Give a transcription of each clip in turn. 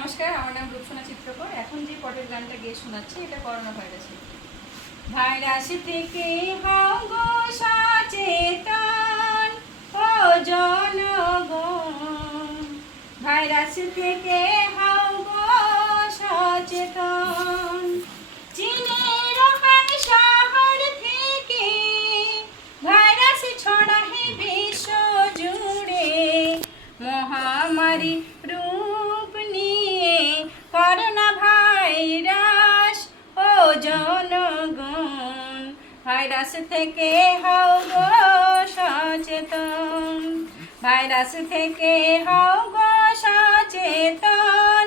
নমস্কার, আমার নাম রূপসোনা চিত্রকর। এখন যে পটের গানটা গিয়ে শোনাচ্ছি এটা করোনা ভাইরাসে। ভাইরাস থেকে হও গো সচেতন, ও জনগণ। ভাইরাস থেকে হও গো সচেতন। চীনের ওখান শহর থেকে ভাইরাস ছড়ায় বিশ্ব জুড়ে। মহামারী রূপ নিয়ে করোনা ভাইরাস, ও জনগণ। ভাইরাস থেকে হও গো সচেতন। ভাইরাস থেকে হও গো সচেতন,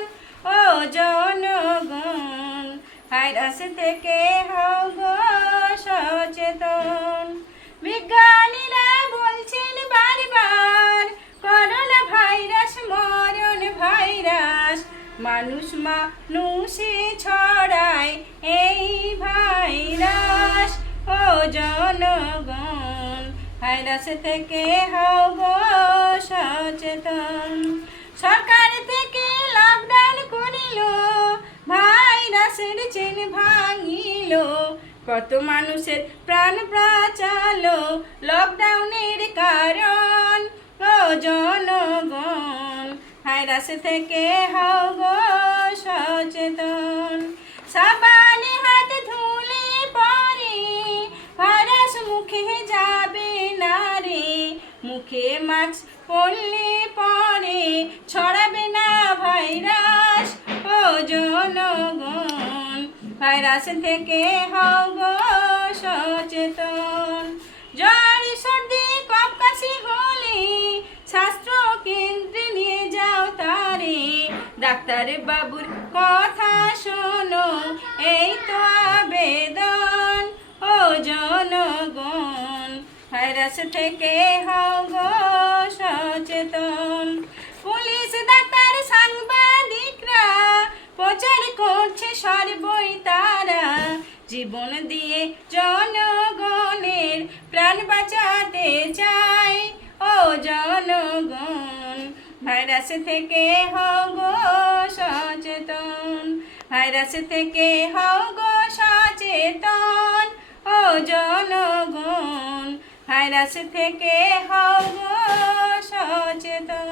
ও জনগণ। ভাইরাস থেকে হও গো সচেতন। বিজ্ঞানীরা বলছেন বারবার করোনা ভাইরাস মরণ ভাইরাস। মানুষ মানুষে ছড়ায় এই ভাইরাস, ও জনগণ। ভাইরাস থেকে হও গো সচেতন। সরকার থেকে লকডাউন করিল, ভাইরাসের চেন ভাঙিল। কত মানুষের প্রাণ বাঁচালো লকডাউনের কারণ, ও জনগণ। ভাইরাস থেকে হও গো সচেতন। সাবানে হাত ধুলে পরে ভাইরাস মুখে যাবে না রে। মুখে মাস্ক পরলে পরে ছড়াবে না ভাইরাস, ও জনগণ। ভাইরাস থেকে হও গো সচেতন। জ্বর সর্দি কফ কাশি হলে স্বাস্থ্য কেন্দ্রে নিয়ে যাও তারে। ডাক্তার বাবুর কথা শোনো, এই তো আবেদন, ও জনগণ। ভাইরাস থেকে হও গো সচেতন। পুলিশ ডাক্তার সাংবাদিকরা প্রচার করছে সর্বই তারা। জীবন দিয়ে জনগণের প্রাণ বাঁচাতে চায়, ও জনগণ। ভাইরাস থেকে হও গো সচেতন। ভাইরাস থেকে হও গো সচেতন, ও জনগণ। ভাইরাস থেকে হও গো সচেতন।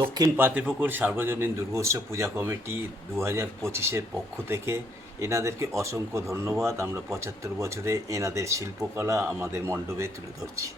দক্ষিণ পাতিপুকুর সার্বজনীন দুর্গোৎসব পূজা কমিটি 2025-এর পক্ষ থেকে এনাদেরকে অসংখ্য ধন্যবাদ। আমরা 75 বছরে এনাদের শিল্পকলা আমাদের মণ্ডপে তুলে ধরছি।